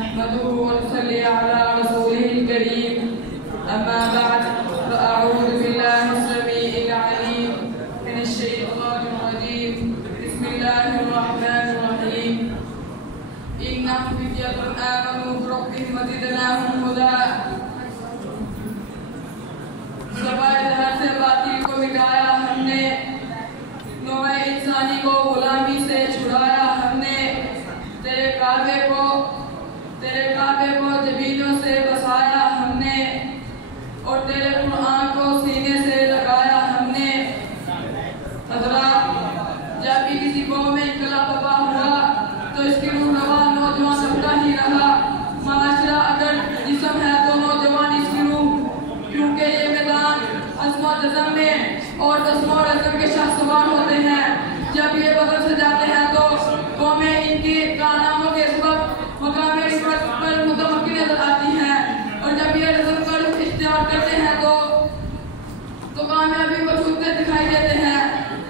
नहमदुहु व नसल्ली अला रसूलिहिल करीम। अम्मा बाद, अऊज़ु बिल्लाहि अस्समीइल अलीम मिनश शैतानिर रजीम। बिस्मिल्लाहिर रहमानिर रहीम। इन्नहुम फित्यतुन आमनू बिरब्बिहिम व ज़िदनाहुम हुदा। ज़बार से बातिल को मिटाया हमने, नौए इंसानी को गुलामी से छुड़ाया हमने। तेरे काबे को जबीनों से बसाया हमने, और तेरे कुरान को सीने से लगाया हमने। हज़रात, जब भी किसी कौम में इनकलाब बर्पा हुआ तो इसकी रूहनवा नौजवान अपना ही रहा। माशरा अगर जिस्म है तो नौजवान इसकी रूह, क्योंकि ये मैदान अज़्म जज़म में और तस्मा और अज़म के शाह सवार होते हैं। जब ये बदल से जाते हैं तो कौमें इनकी कारनामों के सबब मकाम रिफ़त पर मुतमक्किन नजर आती हैं, और जब ये रज़म का रुख इख्तियार करते हैं तो कामयाबी को छूते दिखाई देते हैं।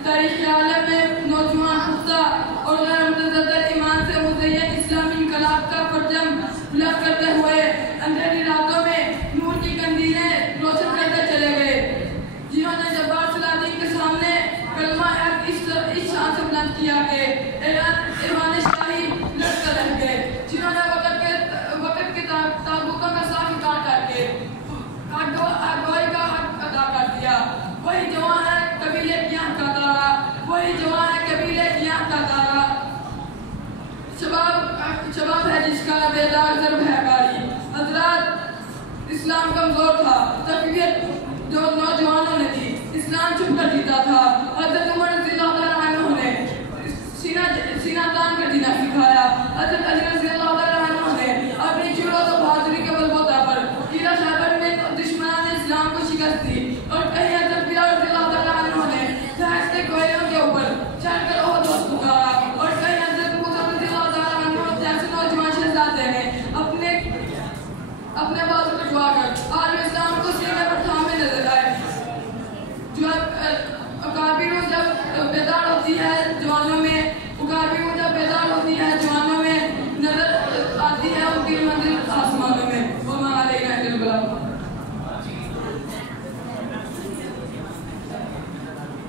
तारीख़ आलम में नौजवान पुख्ता और गैर मुतज़द्दिद ईमान से मुज़य्यन इस्लामी इनकलाब का परचम बुलंद करते हुए अंधेरी रातों में नूर की कंदीलें रोशन करते चले गए, जिन्होंने जब्बार सलातीन के सामने कलमा हक इस शान से बुलंद किया कि ईमान शाही लड़कर रह गए, जिन्होंने वक़्त के ताबूतों का साफ इनकार करके अगुवाई का हक अदा कर दिया। वही जवान है कबीले कियां का तारा, वही जवान है कबीले कियां का तारा। शबाब है जिसका बेदाग ज़र्ब है कारी। हज़रात, इस्लाम कमजोर था, तकबीर जो नौजवानों ने दी, इस्लाम छुप कर जीता था। हज़रत उमर रज़ियल्लाहु अन्हु ने सीना तान कर जीना सिखाया। हज़रत अली रज़ियल्लाहु अन्हु ने अपनी जुर्रत और बहादुरी के बलबूते पर कीला शहर में दुश्मनान ने इस्लाम को शिकस्त दी, और कहीं हज़रत बिलाल रज़ियल्लाहु अन्हु ने फैसले कोयलों के ऊपर चढ़कर ओहद पुकारा, और कहीं हज़रत मूसा रज़ियल्लाहु अन्हु जैसे नौजवान शहजादे ने अपने बाजू कटवाकर